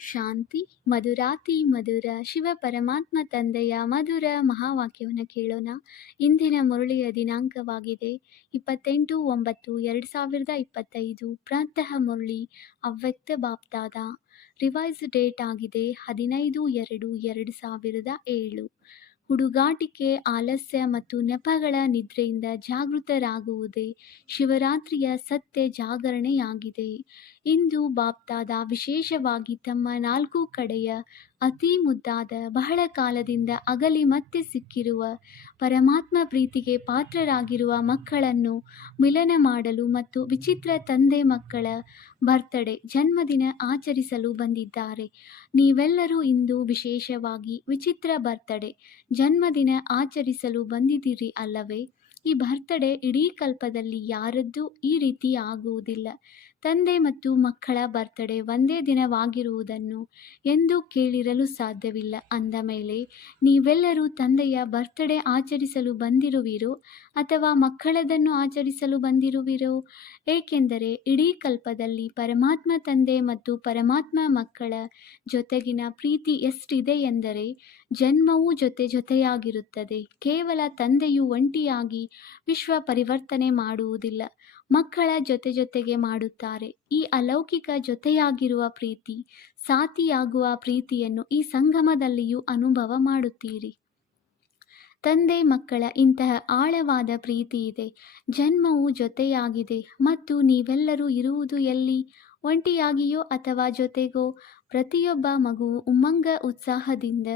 ಶಾಂತಿ, ಮಧುರಾತಿ, ಮಧುರ, ಶಿವ ಪರಮಾತ್ಮ ತಂದೆಯ ಮಧುರ ಮಹಾವಾಕ್ಯವನ್ನು ಕೇಳೋಣ. ಇಂದಿನ ಮುರಳಿಯ ದಿನಾಂಕವಾಗಿದೆ. ಇಪ್ಪತ್ತೆಂಟು ಒಂಬತ್ತು ಎರಡು ಸಾವಿರದ ಇಪ್ಪತ್ತೈದು. ಪ್ರಾಂತಃ ಮುರಳಿ, ಅವ್ಯಕ್ತ ಬಾಪ್ತಾದ. ರಿವೈಸ್ ಡೇಟ್ ಆಗಿದೆ ಹದಿನೈದು ಎರಡು ಎರಡು ಸಾವಿರದ ಏಳು. ಹುಡುಗಾಟಿಕೆ, ಆಲಸ್ಯ ಮತ್ತು ನೆಪಗಳ ನಿದ್ರೆಯಿಂದ ಜಾಗೃತರಾಗುವುದೇ ಶಿವರಾತ್ರಿಯ ಸತ್ಯ ಜಾಗರಣೆಯಾಗಿದೆ. ಇಂದು ಬಾಪ್ದಾದ ವಿಶೇಷವಾಗಿ ತಮ್ಮ ನಾಲ್ಕು ಕಡೆಯ ಅತಿ ಮುದ್ದಾದ ಬಹಳ ಕಾಲದಿಂದ ಅಗಲಿ ಮತ್ತೆ ಸಿಕ್ಕಿರುವ ಪರಮಾತ್ಮ ಪ್ರೀತಿಗೆ ಪಾತ್ರರಾಗಿರುವ ಮಕ್ಕಳನ್ನು ಮಿಲನ ಮಾಡಲು ಮತ್ತು ವಿಚಿತ್ರ ತಂದೆ ಮಕ್ಕಳ ಬರ್ತಡೇ ಜನ್ಮದಿನ ಆಚರಿಸಲು ಬಂದಿದ್ದಾರೆ. ನೀವೆಲ್ಲರೂ ಇಂದು ವಿಶೇಷವಾಗಿ ವಿಚಿತ್ರ ಬರ್ತಡೇ ಜನ್ಮದಿನ ಆಚರಿಸಲು ಬಂದಿದ್ದೀರಿ ಅಲ್ಲವೇ? ಈ ಬರ್ತಡೇ ಇಡೀ ಕಲ್ಪದಲ್ಲಿ ಯಾರದ್ದೂ ಈ ರೀತಿ ಆಗುವುದಿಲ್ಲ. ತಂದೆ ಮತ್ತು ಮಕ್ಕಳ ಬರ್ತಡೇ ಒಂದೇ ದಿನವಾಗಿರುವುದನ್ನು ಎಂದು ಕೇಳಿರಲು ಸಾಧ್ಯವಿಲ್ಲ. ಅಂದ ಮೇಲೆ, ನೀವೆಲ್ಲರೂ ತಂದೆಯ ಬರ್ತಡೇ ಆಚರಿಸಲು ಬಂದಿರುವಿರೋ ಅಥವಾ ಮಕ್ಕಳದನ್ನು ಆಚರಿಸಲು ಬಂದಿರುವಿರೋ? ಏಕೆಂದರೆ ಇಡೀ ಕಲ್ಪದಲ್ಲಿ ಪರಮಾತ್ಮ ತಂದೆ ಮತ್ತು ಪರಮಾತ್ಮ ಮಕ್ಕಳ ಜೊತೆಗಿನ ಪ್ರೀತಿ ಎಷ್ಟಿದೆ ಎಂದರೆ ಜನ್ಮವೂ ಜೊತೆ ಜೊತೆಯಾಗಿರುತ್ತದೆ. ಕೇವಲ ತಂದೆಯು ಒಂಟಿಯಾಗಿ ವಿಶ್ವ ಪರಿವರ್ತನೆ ಮಾಡುವುದಿಲ್ಲ, ಮಕ್ಕಳ ಜೊತೆ ಜೊತೆಗೆ ಮಾಡುತ್ತಾರೆ. ಈ ಅಲೌಕಿಕ ಜೊತೆಯಾಗಿರುವ ಪ್ರೀತಿ ಸಾತಿಯಾಗುವ ಪ್ರೀತಿಯನ್ನು ಈ ಸಂಗಮದಲ್ಲಿಯೂ ಅನುಭವ ಮಾಡುತ್ತೀರಿ. ತಂದೆ ಮಕ್ಕಳ ಇಂತಹ ಆಳವಾದ ಪ್ರೀತಿ ಇದೆ. ಜನ್ಮವು ಜೊತೆಯಾಗಿದೆ ಮತ್ತು ನೀವೆಲ್ಲರೂ ಇರುವುದು ಎಲ್ಲಿ? ಒಂಟಿಯಾಗಿಯೋ ಅಥವಾ ಜೊತೆಗೋ ಪ್ರತಿಯೊಬ್ಬ ಮಗುವು ಉಮ್ಮಂಗ ಉತ್ಸಾಹದಿಂದ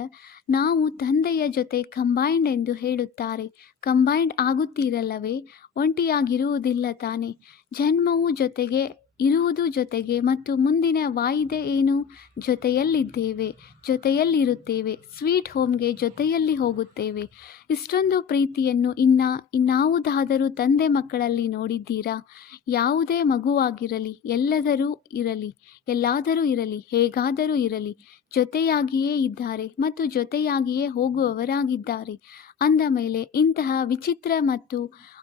ನಾವು ತಂದೆಯ ಜೊತೆ ಕಂಬೈಂಡ್ ಎಂದು ಹೇಳುತ್ತಾರೆ. ಕಂಬೈಂಡ್ ಆಗುತ್ತಿರಲ್ಲವೇ? ಒಂಟಿಯಾಗಿರುವುದಿಲ್ಲ ತಾನೆ. ಜನ್ಮವು ಜೊತೆಗೆ, ಇರುವುದು ಜೊತೆಗೆ ಮತ್ತು ಮುಂದಿನ ವಾಯಿದೆ ಏನು? ಜೊತೆಯಲ್ಲಿದ್ದೇವೆ. ಜೊತೆಯಲ್ಲಿರುತ್ತೇವೆ. ಸ್ವೀಟ್ ಹೋಮ್ಗೆ ಜೊತೆಯಲ್ಲಿ ಹೋಗುತ್ತೇವೆ. ಇಷ್ಟೊಂದು ಪ್ರೀತಿಯನ್ನು ಇನ್ನ, ಇನ್ನಾವುದಾದರೂ ತಂದೆ ಮಕ್ಕಳಲ್ಲಿ ನೋಡಿದ್ದೀರಾ? ಯಾವುದೇ ಮಗುವಾಗಿರಲಿ, ಎಲ್ಲದರೂ ಇರಲಿ, ಎಲ್ಲಾದರೂ ಇರಲಿ, ಹೇಗಾದರೂ ಇರಲಿ, ಜೊತೆಯಾಗಿಯೇ ಇದ್ದಾರೆ ಮತ್ತು ಜೊತೆಯಾಗಿಯೇ ಹೋಗುವವರಾಗಿದ್ದಾರೆ. ಅಂದ ಮೇಲೆ ಇಂತಹ ವಿಚಿತ್ರ ಮತ್ತು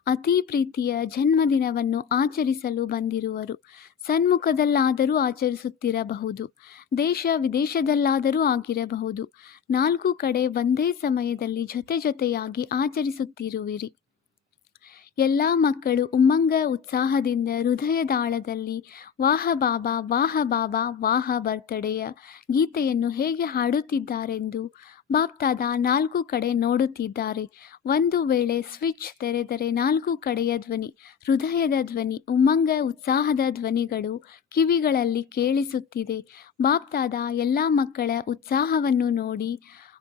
ಅತಿ ಪ್ರೀತಿಯ ಜನ್ಮದಿನವನ್ನು ಆಚರಿಸಲು ಬಂದಿರುವರು. ಸನ್ಮುಖದಲ್ಲಾದರೂ ಆಚರಿಸುತ್ತಿರಬಹುದು ದೇಶ ವಿದೇಶದಲ್ಲಾದರೂ ಆಗಿರಬಹುದು. ನಾಲ್ಕು ಕಡೆ ಒಂದೇ ಸಮಯದಲ್ಲಿ ಜೊತೆ ಜೊತೆಯಾಗಿ ಆಚರಿಸುತ್ತಿರುವಿರಿ. ಎಲ್ಲ ಮಕ್ಕಳು ಉಮ್ಮಂಗ ಉತ್ಸಾಹದಿಂದ ಹೃದಯದಾಳದಲ್ಲಿ ವಾಹ ಬಾಬಾ ವಾಹ ಬಾಬಾ, ವಾಹ ಬರ್ತಡೆಯ ಗೀತೆಯನ್ನು ಹೇಗೆ ಹಾಡುತ್ತಿದ್ದಾರೆಂದು ಬಾಪ್ತಾದ ನಾಲ್ಕು ಕಡೆ ನೋಡುತ್ತಿದ್ದಾರೆ. ಒಂದು ವೇಳೆ ಸ್ವಿಚ್ ತೆರೆದರೆ ನಾಲ್ಕು ಕಡೆಯ ಧ್ವನಿ, ಹೃದಯದ ಧ್ವನಿ, ಉಮ್ಮಂಗ ಉತ್ಸಾಹದ ಧ್ವನಿಗಳು ಕಿವಿಗಳಲ್ಲಿ ಕೇಳಿಸುತ್ತಿದೆ. ಬಾಪ್ತಾದ ಎಲ್ಲ ಮಕ್ಕಳ ಉತ್ಸಾಹವನ್ನು ನೋಡಿ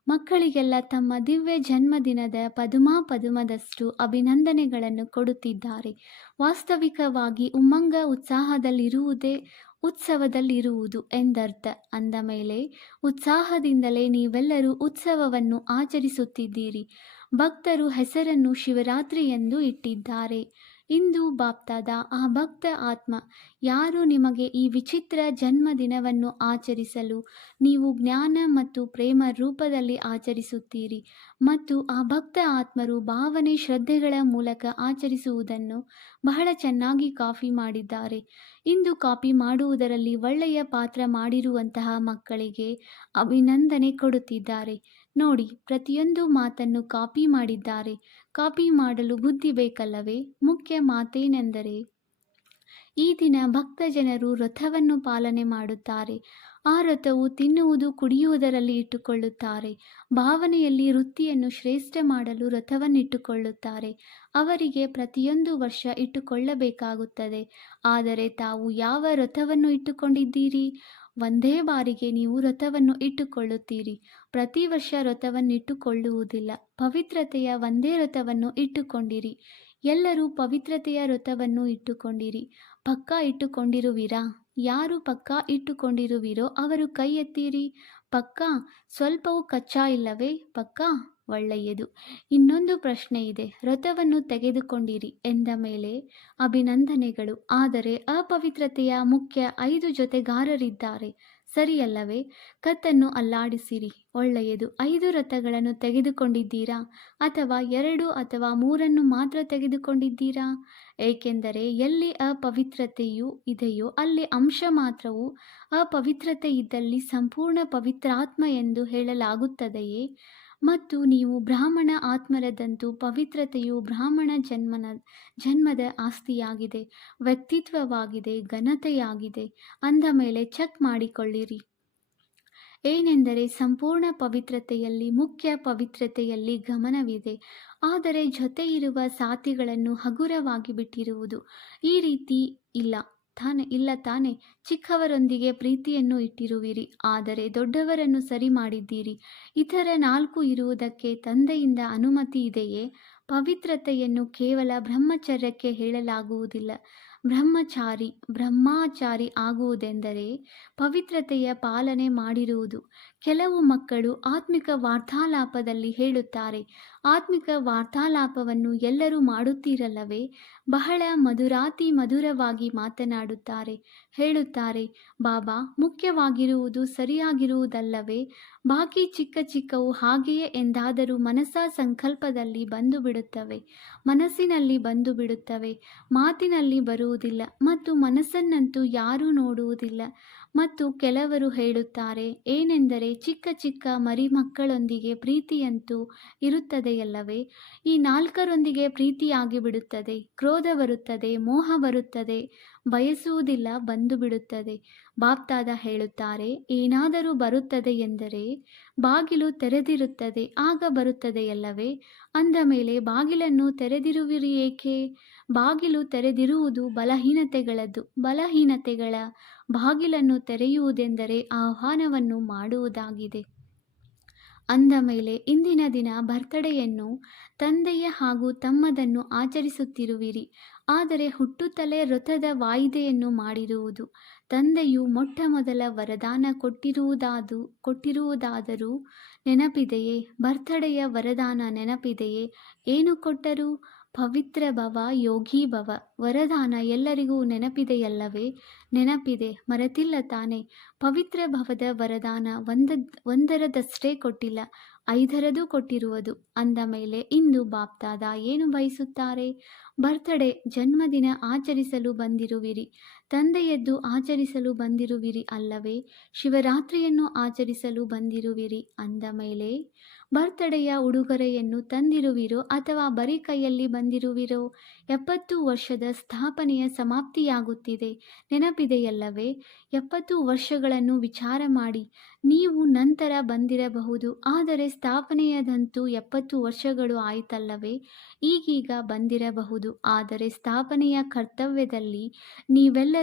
ಮಕ್ಕಳಿಗೆಲ್ಲ ತಮ್ಮ ದಿವ್ಯ ಜನ್ಮದಿನದ ಪದುಮಾ ಪದುಮದಷ್ಟು ಅಭಿನಂದನೆಗಳನ್ನು ಕೊಡುತ್ತಿದ್ದಾರೆ. ವಾಸ್ತವಿಕವಾಗಿ ಉಮ್ಮಂಗ ಉತ್ಸಾಹದಲ್ಲಿರುವುದೇ ಉತ್ಸವದಲ್ಲಿರುವುದು ಎಂದರ್ಥ. ಅಂದ ಮೇಲೆ, ಉತ್ಸಾಹದಿಂದಲೇ ನೀವೆಲ್ಲರೂ ಉತ್ಸವವನ್ನು ಆಚರಿಸುತ್ತಿದ್ದೀರಿ. ಭಕ್ತರು ಹೆಸರನ್ನು ಶಿವರಾತ್ರಿ ಎಂದು ಇಟ್ಟಿದ್ದಾರೆ. ಇಂದು ಬಾಪ್ತಾದ ಆ ಭಕ್ತ ಆತ್ಮ, ಯಾರು ನಿಮಗೆ ಈ ವಿಚಿತ್ರ ಜನ್ಮದಿನವನ್ನು ಆಚರಿಸಲು? ನೀವು ಜ್ಞಾನ ಮತ್ತು ಪ್ರೇಮ ರೂಪದಲ್ಲಿ ಆಚರಿಸುತ್ತೀರಿ ಮತ್ತು ಆ ಭಕ್ತ ಆತ್ಮರು ಭಾವನೆ ಶ್ರದ್ಧೆಗಳ ಮೂಲಕ ಆಚರಿಸುವುದನ್ನು ಬಹಳ ಚೆನ್ನಾಗಿ ಕಾಪಿ ಮಾಡಿದ್ದಾರೆ. ಇಂದು ಕಾಪಿ ಮಾಡುವುದರಲ್ಲಿ ಒಳ್ಳೆಯ ಪಾತ್ರ ಮಾಡಿರುವಂತಹ ಮಕ್ಕಳಿಗೆ ಅಭಿನಂದನೆ ಕೊಡುತ್ತಿದ್ದಾರೆ. ನೋಡಿ, ಪ್ರತಿಯೊಂದು ಮಾತನ್ನು ಕಾಪಿ ಮಾಡಿದ್ದಾರೆ. ಕಾಪಿ ಮಾಡಲು ಬುದ್ಧಿ ಬೇಕಲ್ಲವೇ? ಮುಖ್ಯ ಮಾತೇನೆಂದರೆ ಈ ದಿನ ಭಕ್ತ ಜನರು ರಥವನ್ನು ಪಾಲನೆ ಮಾಡುತ್ತಾರೆ. ಆ ರಥವು ತಿನ್ನುವುದು ಕುಡಿಯುವುದರಲ್ಲಿ ಇಟ್ಟುಕೊಳ್ಳುತ್ತಾರೆ. ಭಾವನೆಯಲ್ಲಿ ವೃತ್ತಿಯನ್ನು ಶ್ರೇಷ್ಠ ಮಾಡಲು ರಥವನ್ನಿಟ್ಟುಕೊಳ್ಳುತ್ತಾರೆ. ಅವರಿಗೆ ಪ್ರತಿಯೊಂದು ವರ್ಷ ಇಟ್ಟುಕೊಳ್ಳಬೇಕಾಗುತ್ತದೆ. ಆದರೆ ತಾವು ಯಾವ ರಥವನ್ನು ಇಟ್ಟುಕೊಂಡಿದ್ದೀರಿ? ಒಂದೇ ಬಾರಿಗೆ ನೀವು ರಥವನ್ನು ಇಟ್ಟುಕೊಳ್ಳುತ್ತೀರಿ. ಪ್ರತಿ ವರ್ಷ ರಥವನ್ನಿಟ್ಟುಕೊಳ್ಳುವುದಿಲ್ಲ. ಪವಿತ್ರತೆಯ ಒಂದೇ ರಥವನ್ನು ಇಟ್ಟುಕೊಂಡಿರಿ. ಎಲ್ಲರೂ ಪವಿತ್ರತೆಯ ರಥವನ್ನು ಇಟ್ಟುಕೊಂಡಿರಿ. ಪಕ್ಕಾ ಇಟ್ಟುಕೊಂಡಿರುವಿರಾ? ಯಾರು ಪಕ್ಕಾ ಇಟ್ಟುಕೊಂಡಿರುವಿರೋ ಅವರು ಕೈ ಎತ್ತೀರಿ ಪಕ್ಕಾ, ಸ್ವಲ್ಪವೂ ಕಚ್ಚಾ ಇಲ್ಲವೇ? ಪಕ್ಕಾ, ಒಳ್ಳೆಯದು. ಇನ್ನೊಂದು ಪ್ರಶ್ನೆ ಇದೆ. ರಥವನ್ನು ತೆಗೆದುಕೊಂಡಿರಿ ಎಂದ ಮೇಲೆ ಅಭಿನಂದನೆಗಳು. ಆದರೆ ಅಪವಿತ್ರತೆಯ ಮುಖ್ಯ ಐದು ಜೊತೆಗಾರರಿದ್ದಾರೆ. ಸರಿಯಲ್ಲವೇ? ಕತ್ತನ್ನು ಅಲ್ಲಾಡಿಸಿರಿ. ಒಳ್ಳೆಯದು. ಐದು ರಥಗಳನ್ನು ತೆಗೆದುಕೊಂಡಿದ್ದೀರಾ? ಅಥವಾ ಎರಡು ಅಥವಾ ಮೂರನ್ನು ಮಾತ್ರ ತೆಗೆದುಕೊಂಡಿದ್ದೀರಾ? ಏಕೆಂದರೆ ಎಲ್ಲಿ ಅಪವಿತ್ರತೆಯು ಇದೆಯೋ ಅಲ್ಲಿ ಅಂಶ ಮಾತ್ರವು ಅಪವಿತ್ರತೆ ಇದ್ದಲ್ಲಿ ಸಂಪೂರ್ಣ ಪವಿತ್ರಾತ್ಮ ಎಂದು ಹೇಳಲಾಗುತ್ತದೆಯೇ? ಮತ್ತು ನೀವು ಬ್ರಾಹ್ಮಣ ಆತ್ಮರದಂತೂ ಪವಿತ್ರತೆಯು ಬ್ರಾಹ್ಮಣ ಜನ್ಮನ, ಜನ್ಮದ ಆಸ್ತಿಯಾಗಿದೆ, ವ್ಯಕ್ತಿತ್ವವಾಗಿದೆ, ಘನತೆಯಾಗಿದೆ. ಅಂದ ಮೇಲೆ ಚೆಕ್ ಮಾಡಿಕೊಳ್ಳಿರಿ. ಏನೆಂದರೆ ಸಂಪೂರ್ಣ ಪವಿತ್ರತೆಯಲ್ಲಿ, ಮುಖ್ಯ ಪವಿತ್ರತೆಯಲ್ಲಿ ಗಮನವಿದೆ. ಆದರೆ ಜೊತೆ ಇರುವ ಸಾತಿಗಳನ್ನು ಹಗುರವಾಗಿ ಬಿಟ್ಟಿರುವುದು ಈ ರೀತಿ ಇಲ್ಲ. ತಾನೆ, ಇಲ್ಲ ತಾನೆ, ಚಿಕ್ಕವರೊಂದಿಗೆ ಪ್ರೀತಿಯನ್ನು ಇಟ್ಟಿರುವಿರಿ, ಆದರೆ ದೊಡ್ಡವರನ್ನು ಸರಿ ಮಾಡಿದ್ದೀರಿ. ಇತರ ನಾಲ್ಕು ಇರುವುದಕ್ಕೆ ತಂದೆಯಿಂದ ಅನುಮತಿ ಇದೆಯೇ? ಪವಿತ್ರತೆಯನ್ನು ಕೇವಲ ಬ್ರಹ್ಮಚರ್ಯಕ್ಕೆ ಹೇಳಲಾಗುವುದಿಲ್ಲ. ಬ್ರಹ್ಮಚಾರಿ, ಬ್ರಹ್ಮಾಚಾರಿ ಆಗುವುದೆಂದರೆ ಪವಿತ್ರತೆಯ ಪಾಲನೆ ಮಾಡಿರುವುದು. ಕೆಲವು ಮಕ್ಕಳು ಆತ್ಮಿಕ ವಾರ್ತಾಲಾಪದಲ್ಲಿ ಹೇಳುತ್ತಾರೆ ಆತ್ಮಿಕ ವಾರ್ತಾಲಾಪವನ್ನು ಎಲ್ಲರೂ ಮಾಡುತ್ತೀರಲ್ಲವೇ? ಬಹಳ ಮಧುರಾತಿ ಮಧುರವಾಗಿ ಮಾತನಾಡುತ್ತಾರೆ. ಹೇಳುತ್ತಾರೆ, ಬಾಬಾ, ಮುಖ್ಯವಾಗಿರುವುದು ಸರಿಯಾಗಿರುವುದಲ್ಲವೇ? ಬಾಕಿ ಚಿಕ್ಕ ಚಿಕ್ಕವು ಹಾಗೆಯೇ ಎಂದಾದರೂ ಮನಸ್ಸ ಸಂಕಲ್ಪದಲ್ಲಿ ಬಂದು ಬಿಡುತ್ತವೆ ಮನಸ್ಸಿನಲ್ಲಿ ಬಂದು ಬಿಡುತ್ತವೆ ಮಾತಿನಲ್ಲಿ ಬರುವುದಿಲ್ಲ ಮತ್ತು ಮನಸ್ಸನ್ನಂತೂ ಯಾರೂ ನೋಡುವುದಿಲ್ಲ. ಮತ್ತು ಕೆಲವರು ಹೇಳುತ್ತಾರೆ, ಏನೆಂದರೆ ಚಿಕ್ಕ ಚಿಕ್ಕ ಮರಿ ಮಕ್ಕಳೊಂದಿಗೆ ಪ್ರೀತಿಯಂತೂ ಇರುತ್ತದೆಯಲ್ಲವೇ? ಈ ನಾಲ್ಕರೊಂದಿಗೆ ಪ್ರೀತಿಯಾಗಿ ಬಿಡುತ್ತದೆ ಕ್ರೋಧ ಬರುತ್ತದೆ, ಮೋಹ ಬರುತ್ತದೆ, ಬಯಸುವುದಿಲ್ಲ ಬಂದು ಬಿಡುತ್ತದೆ ಬಾಪ್ತಾದ ಹೇಳುತ್ತಾರೆ, ಏನಾದರೂ ಬರುತ್ತದೆ ಎಂದರೆ ಬಾಗಿಲು ತೆರೆದಿರುತ್ತದೆ, ಆಗ ಬರುತ್ತದೆಯಲ್ಲವೇ ಅಂದ ಮೇಲೆ ಬಾಗಿಲನ್ನು ತೆರೆದಿರುವಿರಿ ಏಕೆ? ಬಾಗಿಲು ತೆರೆದಿರುವುದು ಬಲಹೀನತೆಗಳದ್ದು, ಬಲಹೀನತೆಗಳ ಬಾಗಿಲನ್ನು ತೆರೆಯುವುದೆಂದರೆ ಆಹ್ವಾನವನ್ನು ಮಾಡುವುದಾಗಿದೆ. ಅಂದ ಮೇಲೆ ಇಂದಿನ ದಿನ ಬರ್ತಡೆಯನ್ನು ತಂದೆಯ ಹಾಗೂ ತಮ್ಮದನ್ನು ಆಚರಿಸುತ್ತಿರುವಿರಿ. ಆದರೆ ಹುಟ್ಟುತ್ತಲೇ ವೃತದ ವಾಯಿದೆಯನ್ನು ಮಾಡಿರುವುದು. ತಂದೆಯು ಮೊಟ್ಟ ಮೊದಲ ವರದಾನ ಕೊಟ್ಟಿರುವುದಾದು, ಕೊಟ್ಟಿರುವುದಾದರೂ ನೆನಪಿದೆಯೇ? ಬರ್ತಡೆಯ ವರದಾನ ನೆನಪಿದೆಯೇ? ಏನು ಕೊಟ್ಟರು? ಪವಿತ್ರ ಭವ, ಯೋಗಿ ಭವ, ವರದಾನ ಎಲ್ಲರಿಗೂ ನೆನಪಿದೆಯಲ್ಲವೇ? ನೆನಪಿದೆ, ಮರೆತಿಲ್ಲ ತಾನೆ. ಪವಿತ್ರ ಭವದ ವರದಾನ ಒಂದ, ಒಂದರದಷ್ಟೇ ಕೊಟ್ಟಿಲ್ಲ, ಐದರದು ಕೊಟ್ಟಿರುವುದು. ಅಂದ ಮೇಲೆ ಇಂದು ಬಾಪ್ತಾದ ಏನು ಬಯಸುತ್ತಾರೆ? ಬರ್ತಡೇ, ಜನ್ಮದಿನ ಆಚರಿಸಲು ಬಂದಿರುವಿರಿ. ತಂದೆಯದ್ದು ಆಚರಿಸಲು ಬಂದಿರುವಿರಿ ಅಲ್ಲವೇ? ಶಿವರಾತ್ರಿಯನ್ನು ಆಚರಿಸಲು ಬಂದಿರುವಿರಿ ಅಂದ ಮೇಲೆ, ಬರ್ತಡೆಯ ಉಡುಗೊರೆಯನ್ನು ತಂದಿರುವಿರೋ ಅಥವಾ ಬರಿ ಕೈಯಲ್ಲಿ ಬಂದಿರುವಿರೋ? ಎಪ್ಪತ್ತು ವರ್ಷದ ಸ್ಥಾಪನೆಯ ಸಮಾಪ್ತಿಯಾಗುತ್ತಿದೆ. ನೆನಪಿದೆಯಲ್ಲವೇ? ಎಪ್ಪತ್ತು ವರ್ಷಗಳನ್ನು ವಿಚಾರ ಮಾಡಿ, ನೀವು ನಂತರ ಬಂದಿರಬಹುದು. ಆದರೆ ಸ್ಥಾಪನೆಯದಂತೂ ಎಪ್ಪತ್ತು ವರ್ಷಗಳು ಆಯಿತಲ್ಲವೇ? ಈಗೀಗ ಬಂದಿರಬಹುದು. ಆದರೆ ಸ್ಥಾಪನೆಯ ಕರ್ತವ್ಯದಲ್ಲಿ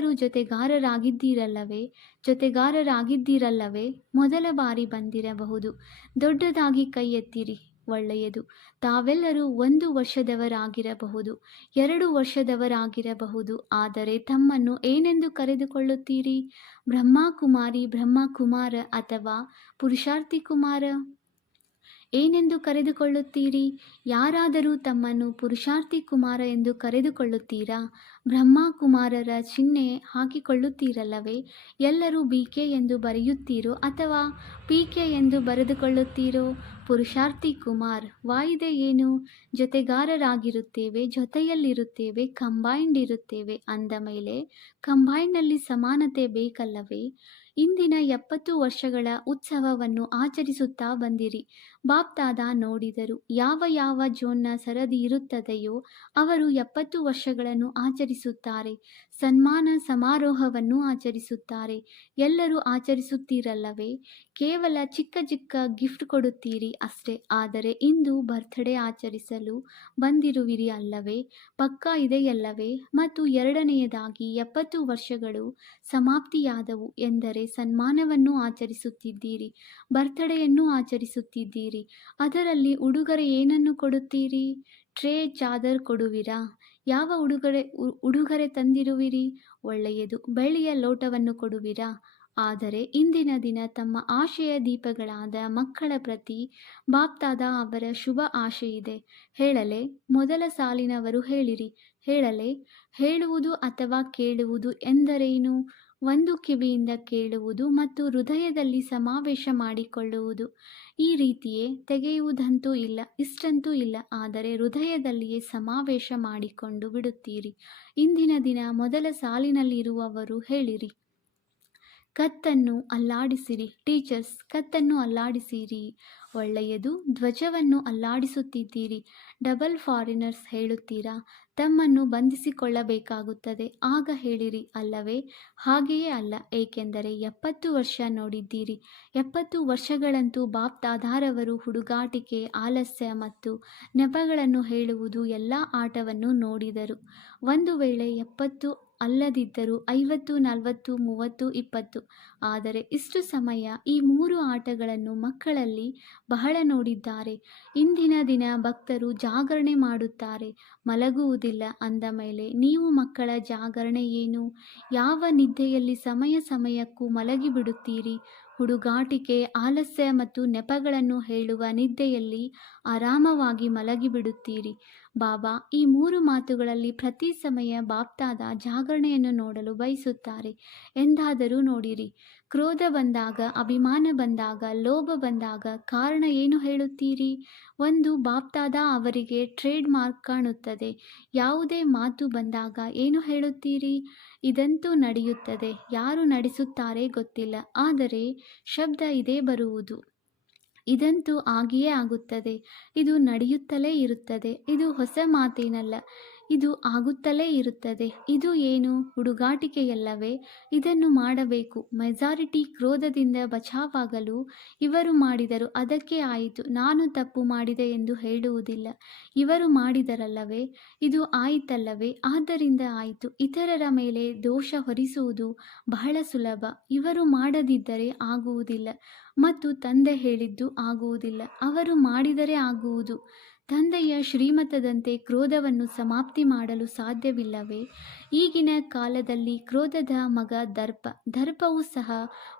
ನೀವೆಲ್ಲರೂ ಜೊತೆಗಾರರಾಗಿದ್ದೀರಲ್ಲವೇ? ಜೊತೆಗಾರರಾಗಿದ್ದೀರಲ್ಲವೇ? ಮೊದಲ ಬಾರಿ ಬಂದಿರಬಹುದು. ದೊಡ್ಡದಾಗಿ ಕೈ ಎತ್ತಿರಿ ಒಳ್ಳೆಯದು. ತಾವೆಲ್ಲರೂ ಒಂದು ವರ್ಷದವರಾಗಿರಬಹುದು, ಎರಡು ವರ್ಷದವರಾಗಿರಬಹುದು. ಆದರೆ ತಮ್ಮನ್ನು ಏನೆಂದು ಕರೆದುಕೊಳ್ಳುತ್ತೀರಿ? ಬ್ರಹ್ಮಕುಮಾರಿ, ಬ್ರಹ್ಮಕುಮಾರ ಅಥವಾ ಪುರುಷಾರ್ಥಿ ಕುಮಾರ ಏನೆಂದು ಕರೆದುಕೊಳ್ಳುತ್ತೀರಿ? ಯಾರಾದರೂ ತಮ್ಮನ್ನು ಪುರುಷಾರ್ಥಿ ಕುಮಾರ ಎಂದು ಕರೆದುಕೊಳ್ಳುತ್ತೀರಾ? ಬ್ರಹ್ಮಕುಮಾರರ ಚಿಹ್ನೆ ಹಾಕಿಕೊಳ್ಳುತ್ತೀರಲ್ಲವೇ? ಎಲ್ಲರೂ ಬಿ ಕೆ ಎಂದು ಬರೆಯುತ್ತೀರೋ ಅಥವಾ ಪಿ ಕೆ ಎಂದು ಬರೆದುಕೊಳ್ಳುತ್ತೀರೋ? ಪುರುಷಾರ್ಥಿ ಕುಮಾರ್, ವಾಯಿದೆ ಏನು? ಜೊತೆಗಾರರಾಗಿರುತ್ತೇವೆ, ಜೊತೆಯಲ್ಲಿರುತ್ತೇವೆ ಕಂಬೈಂಡ್ ಇರುತ್ತೇವೆ ಅಂದ ಮೇಲೆ ಕಂಬೈಂಡ್ನಲ್ಲಿ ಸಮಾನತೆ ಬೇಕಲ್ಲವೇ? ಇಂದಿನ ಎಪ್ಪತ್ತು ವರ್ಷಗಳ ಉತ್ಸವವನ್ನು ಆಚರಿಸುತ್ತಾ ಬಂದಿರಿ. ಬಾಪ್ತಾದ ನೋಡಿದರು. ಯಾವ ಯಾವ ಜೋನ್ನ ಸರದಿ ಇರುತ್ತದೆಯೋ ಅವರು ಎಪ್ಪತ್ತು ವರ್ಷಗಳನ್ನು ಆಚರಿಸುತ್ತಾರೆ. ಸನ್ಮಾನ ಸಮಾರೋಹವನ್ನು ಆಚರಿಸುತ್ತಾರೆ. ಎಲ್ಲರೂ ಆಚರಿಸುತ್ತೀರಲ್ಲವೇ? ಕೇವಲ ಚಿಕ್ಕ ಚಿಕ್ಕ ಗಿಫ್ಟ್ ಕೊಡುತ್ತೀರಿ ಅಷ್ಟೇ. ಆದರೆ ಇಂದು ಬರ್ತ್ಡೇ ಆಚರಿಸಲು ಬಂದಿರುವಿರಿ ಅಲ್ಲವೇ? ಪಕ್ಕ ಇದೆಯಲ್ಲವೇ? ಮತ್ತು ಎರಡನೆಯದಾಗಿ ಎಪ್ಪತ್ತು ವರ್ಷಗಳು ಸಮಾಪ್ತಿಯಾದವು ಎಂದರೆ ಸನ್ಮಾನವನ್ನು ಆಚರಿಸುತ್ತಿದ್ದೀರಿ. ಬರ್ತ್ಡೇಯನ್ನು ಆಚರಿಸುತ್ತಿದ್ದೀರಿ. ಅದರಲ್ಲಿ ಉಡುಗೊರೆ ಏನನ್ನು ಕೊಡುತ್ತೀರಿ? ಟ್ರೇ ಚಾದರ್ ಕೊಡುವಿರಾ? ಯಾವ ಉಡುಗೊರೆ ಉಡುಗೊರೆ ತಂದಿರುವಿರಿ? ಒಳ್ಳೆಯದು, ಬೆಳ್ಳಿಯ ಲೋಟವನ್ನು ಕೊಡುವಿರಾ? ಆದರೆ ಇಂದಿನ ದಿನ ತಮ್ಮ ಆಶಯ ದೀಪಗಳಾದ ಮಕ್ಕಳ ಪ್ರತಿ ಬಾಪ್ತಾದ ಅವರ ಶುಭ ಆಶೆಯಿದೆ. ಹೇಳಲೆ, ಮೊದಲ ಸಾಲಿನವರು ಹೇಳಿರಿ. ಹೇಳಲೆ, ಹೇಳುವುದು ಅಥವಾ ಕೇಳುವುದು ಎಂದರೇನು? ಒಂದು ಕಿವಿಯಿಂದ ಕೇಳುವುದು ಮತ್ತು ಹೃದಯದಲ್ಲಿ ಸಮಾವೇಶ ಮಾಡಿಕೊಳ್ಳುವುದು. ಈ ರೀತಿಯೇ ತೆಗೆಯುವುದಂತೂ ಇಲ್ಲ, ಇಷ್ಟಂತೂ ಇಲ್ಲ, ಆದರೆ ಹೃದಯದಲ್ಲಿಯೇ ಸಮಾವೇಶ ಮಾಡಿಕೊಂಡು ಬಿಡುತ್ತೀರಿ. ಇಂದಿನ ದಿನ ಮೊದಲ ಸಾಲಿನಲ್ಲಿರುವವರು ಹೇಳಿರಿ, ಕತ್ತನ್ನು ಅಲ್ಲಾಡಿಸಿರಿ, ಟೀಚರ್ಸ್ ಕತ್ತನ್ನು ಅಲ್ಲಾಡಿಸಿರಿ ಒಳ್ಳೆಯದು. ಧ್ವಜವನ್ನು ಅಲ್ಲಾಡಿಸುತ್ತಿದ್ದೀರಿ. ಡಬಲ್ ಫಾರಿನರ್ಸ್ ಹೇಳುತ್ತೀರಾ? ತಮ್ಮನ್ನು ಬಂಧಿಸಿಕೊಳ್ಳಬೇಕಾಗುತ್ತದೆ. ಆಗ ಹೇಳಿರಿ, ಅಲ್ಲವೇ? ಹಾಗೆಯೇ ಅಲ್ಲ. ಏಕೆಂದರೆ ಎಪ್ಪತ್ತು ವರ್ಷ ನೋಡಿದ್ದೀರಿ. ಎಪ್ಪತ್ತು ವರ್ಷಗಳಂತೂ ಬಾಪ್ತಾಧಾರವರು ಹುಡುಗಾಟಿಕೆ, ಆಲಸ್ಯ ಮತ್ತು ನೆಪಗಳನ್ನು ಹೇಳುವುದು ಎಲ್ಲ ಆಟವನ್ನು ನೋಡಿದರು. ಒಂದು ವೇಳೆ ಎಪ್ಪತ್ತು ಅಲ್ಲದಿದ್ದರೂ ಐವತ್ತು, ನಲವತ್ತು, ಮೂವತ್ತು, ಇಪ್ಪತ್ತು. ಆದರೆ ಇಷ್ಟು ಸಮಯ ಈ ಮೂರು ಆಟಗಳನ್ನು ಮಕ್ಕಳಲ್ಲಿ ಬಹಳ ನೋಡಿದ್ದಾರೆ. ಇಂದಿನ ದಿನ ಭಕ್ತರು ಜಾಗರಣೆ ಮಾಡುತ್ತಾರೆ. ಮಲಗುವುದಿಲ್ಲ ಅಂದ ಮೇಲೆ ನೀವು ಮಕ್ಕಳ ಜಾಗರಣೆ ಏನು? ಯಾವ ನಿದ್ದೆಯಲ್ಲಿ ಸಮಯ ಸಮಯಕ್ಕೂ ಮಲಗಿಬಿಡುತ್ತೀರಿ? ಹುಡುಗಾಟಿಕೆ, ಆಲಸ್ಯ ಮತ್ತು ನೆಪಗಳನ್ನು ಹೇಳುವ ನಿದ್ದೆಯಲ್ಲಿ ಆರಾಮವಾಗಿ ಮಲಗಿಬಿಡುತ್ತೀರಿ. ಬಾಬಾ, ಈ ಮೂರು ಮಾತುಗಳಲ್ಲಿ ಪ್ರತಿ ಸಮಯ ಬಾಪ್ತಾದ ಜಾಗರಣೆಯನ್ನು ನೋಡಲು ಬಯಸುತ್ತಾರೆ. ಎಂದಾದರೂ ನೋಡಿರಿ, ಕ್ರೋಧ ಬಂದಾಗ, ಅಭಿಮಾನ ಬಂದಾಗ, ಲೋಭ ಬಂದಾಗ ಕಾರಣ ಏನು ಹೇಳುತ್ತೀರಿ? ಒಂದು ಬಾಪ್ತಾದ ಅವರಿಗೆ ಟ್ರೇಡ್ ಮಾರ್ಕ್ ಕಾಣುತ್ತದೆ. ಯಾವುದೇ ಮಾತು ಬಂದಾಗ ಏನು ಹೇಳುತ್ತೀರಿ? ಇದಂತೂ ನಡೆಯುತ್ತದೆ. ಯಾರು ನಡೆಸುತ್ತಾರೆ ಗೊತ್ತಿಲ್ಲ. ಆದರೆ ಶಬ್ದ ಇದೇ ಬರುವುದು. ಇದಂತೂ ಆಗಿಯೇ ಆಗುತ್ತದೆ. ಇದು ನಡೆಯುತ್ತಲೇ ಇರುತ್ತದೆ. ಇದು ಹೊಸ ಮಾತೇನಲ್ಲ. ಇದು ಆಗುತ್ತಲೇ ಇರುತ್ತದೆ. ಇದು ಏನು? ಹುಡುಗಾಟಿಕೆಯಲ್ಲವೇ? ಇದನ್ನು ಮಾಡಬೇಕು. ಮೆಜಾರಿಟಿ ಕ್ರೋಧದಿಂದ ಬಚಾವಾಗಲು ಇವರು ಮಾಡಿದರು. ಅದಕ್ಕೆ ಆಯಿತು. ನಾನು ತಪ್ಪು ಮಾಡಿದೆ ಎಂದು ಹೇಳುವುದಿಲ್ಲ. ಇವರು ಮಾಡಿದರಲ್ಲವೇ? ಇದು ಆಯಿತಲ್ಲವೇ? ಆದ್ದರಿಂದ ಆಯಿತು. ಇತರರ ಮೇಲೆ ದೋಷ ಹೊರಿಸುವುದು ಬಹಳ ಸುಲಭ. ಇವರು ಮಾಡದಿದ್ದರೆ ಆಗುವುದಿಲ್ಲ. ಮತ್ತು ತಂದೆ ಹೇಳಿದ್ದು ಆಗುವುದಿಲ್ಲ. ಅವರು ಮಾಡಿದರೆ ಆಗುವುದು. ತಂದೆಯ ಶ್ರೀಮತದಂತೆ ಕ್ರೋಧವನ್ನು ಸಮಾಪ್ತಿ ಮಾಡಲು ಸಾಧ್ಯವಿಲ್ಲವೇ? ಈಗಿನ ಕಾಲದಲ್ಲಿ ಕ್ರೋಧದ ಮಗ ದರ್ಪ, ದರ್ಪವು ಸಹ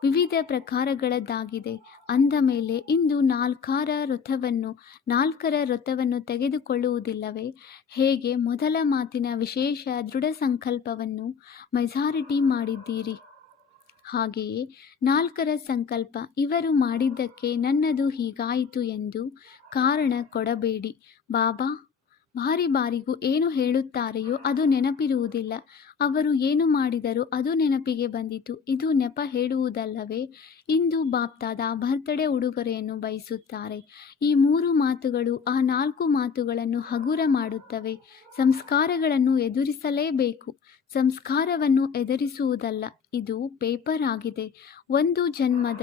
ವಿವಿಧ ಪ್ರಕಾರಗಳದ್ದಾಗಿದೆ. ಅಂದ ಮೇಲೆ ಇಂದು ನಾಲ್ಕಾರ ರಥವನ್ನು, ನಾಲ್ಕರ ರಥವನ್ನು ತೆಗೆದುಕೊಳ್ಳುವುದಿಲ್ಲವೇ? ಹೇಗೆ? ಮೊದಲ ಮಾತಿನ ವಿಶೇಷ ದೃಢ ಸಂಕಲ್ಪವನ್ನು ಮೆಜಾರಿಟಿ ಮಾಡಿದ್ದೀರಿ. ಹಾಗೆಯೇ ನಾಲ್ಕರ ಸಂಕಲ್ಪ ಇವರು ಮಾಡಿದ್ದಕ್ಕೆ ನನ್ನದು ಹೀಗಾಯಿತು ಎಂದು ಕಾರಣ ಕೊಡಬೇಡಿ. ಬಾಬಾ ಬಾರಿ ಬಾರಿಗೂ ಏನು ಹೇಳುತ್ತಾರೆಯೋ ಅದು ನೆನಪಿರುವುದಿಲ್ಲ. ಅವರು ಏನು ಮಾಡಿದರೋ ಅದು ನೆನಪಿಗೆ ಬಂದಿತು. ಇದು ನೆಪ ಹೇಳುವುದಲ್ಲವೇ? ಇಂದು ಬಾಪ್ತಾದ ಬರ್ತ್ಡೇ ಉಡುಗೊರೆಯನ್ನು ಬಯಸುತ್ತಾರೆ. ಈ ಮೂರು ಮಾತುಗಳು ಆ ನಾಲ್ಕು ಮಾತುಗಳನ್ನು ಹಗುರ ಮಾಡುತ್ತವೆ. ಸಂಸ್ಕಾರಗಳನ್ನು ಎದುರಿಸಲೇಬೇಕು. ಸಂಸ್ಕಾರವನ್ನು ಎದುರಿಸುವುದಲ್ಲ, ಇದು ಪೇಪರ್ ಆಗಿದೆ. ಒಂದು ಜನ್ಮದ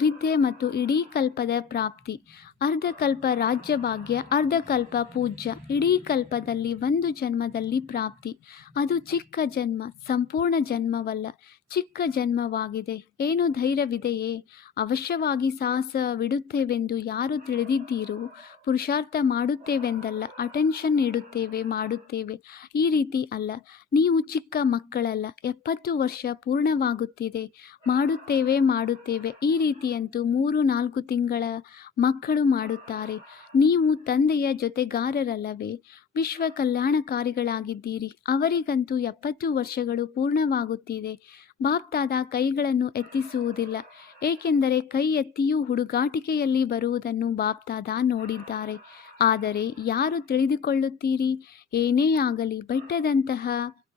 ವಿದ್ಯೆ ಮತ್ತು ಇಡೀ ಕಲ್ಪದ ಪ್ರಾಪ್ತಿ. ಅರ್ಧಕಲ್ಪ ರಾಜ್ಯಭಾಗ್ಯ ಅರ್ಧಕಲ್ಪ ಪೂಜ್ಯ ಇಡೀ ಕಲ್ಪದಲ್ಲಿ ಒಂದು ಜನ್ಮದಲ್ಲಿ ಪ್ರಾಪ್ತಿ. ಅದು ಚಿಕ್ಕ ಜನ್ಮ ಸಂಪೂರ್ಣ ಜನ್ಮವಲ್ಲ. ಚಿಕ್ಕ ಜನ್ಮವಾಗಿದೆ. ಏನು ಧೈರ್ಯವಿದೆಯೇ? ಅವಶ್ಯವಾಗಿ ಸಾಹಸವಿಡುತ್ತೇವೆಂದು ಯಾರು ತಿಳಿದಿದ್ದೀರೋ? ಪುರುಷಾರ್ಥ ಮಾಡುತ್ತೇವೆಂದಲ್ಲ ಅಟೆನ್ಷನ್ ನೀಡುತ್ತೇವೆ, ಮಾಡುತ್ತೇವೆ. ಈ ರೀತಿ ಅಲ್ಲ. ನೀವು ಚಿಕ್ಕ ಮಕ್ಕಳಲ್ಲ, ಎಪ್ಪತ್ತು ವರ್ಷ ಪೂರ್ಣವಾಗುತ್ತಿದೆ. ಮಾಡುತ್ತೇವೆ ಮಾಡುತ್ತೇವೆ. ಈ ರೀತಿಯಂತೂ ಮೂರು, ನಾಲ್ಕು ತಿಂಗಳ ಮಕ್ಕಳು ಮಾಡುತ್ತಾರೆ. ನೀವು ತಂದೆಯ ಜೊತೆಗಾರರಲ್ಲವೇ? ವಿಶ್ವ ಕಲ್ಯಾಣಕಾರಿಗಳಾಗಿದ್ದೀರಿ ಅವರಿಗಂತೂ ಎಪ್ಪತ್ತು ವರ್ಷಗಳು ಪೂರ್ಣವಾಗುತ್ತಿದೆ. ಬಾಪ್ತಾದ ಕೈಗಳನ್ನು ಎತ್ತಿಸುವುದಿಲ್ಲ. ಏಕೆಂದರೆ ಕೈ ಎತ್ತಿಯೂ ಹುಡುಗಾಟಿಕೆಯಲ್ಲಿ ಬರುವುದನ್ನು ಬಾಪ್ತಾದ ನೋಡಿದ್ದಾರೆ. ಆದರೆ ಯಾರು ತಿಳಿದುಕೊಳ್ಳುತ್ತೀರಿ? ಏನೇ ಆಗಲಿ, ಬೆಟ್ಟದಂತಹ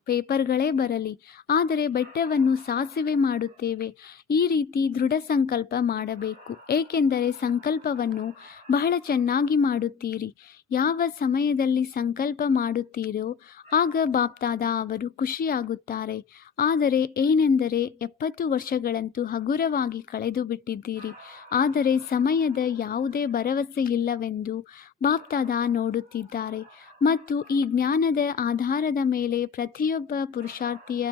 ಪೇಪರ್ಗಳೇ ಬರಲಿ. ಆದರೆ ಬೆಟ್ಟವನ್ನು ಸಾಸಿವೆ ಮಾಡುತ್ತೇವೆ. ಈ ರೀತಿ ದೃಢ ಸಂಕಲ್ಪ ಮಾಡಬೇಕು. ಏಕೆಂದರೆ ಸಂಕಲ್ಪವನ್ನು ಬಹಳ ಚೆನ್ನಾಗಿ ಮಾಡುತ್ತೀರಿ. ಯಾವ ಸಮಯದಲ್ಲಿ ಸಂಕಲ್ಪ ಮಾಡುತ್ತೀರೋ, ಆಗ ಬಾಪ್ತಾದ ಅವರು ಖುಷಿಯಾಗುತ್ತಾರೆ. ಆದರೆ ಏನೆಂದರೆ, ಎಪ್ಪತ್ತು ವರ್ಷಗಳಂತೂ ಹಗುರವಾಗಿ ಕಳೆದು ಬಿಟ್ಟಿದ್ದೀರಿ. ಆದರೆ ಸಮಯದ ಯಾವುದೇ ಭರವಸೆ ಇಲ್ಲವೆಂದು ಬಾಪ್ತಾದ ನೋಡುತ್ತಿದ್ದಾರೆ. ಮತ್ತು ಈ ಜ್ಞಾನದ ಆಧಾರದ ಮೇಲೆ ಪ್ರತಿಯೊಬ್ಬ ಪುರುಷಾರ್ಥಿಯ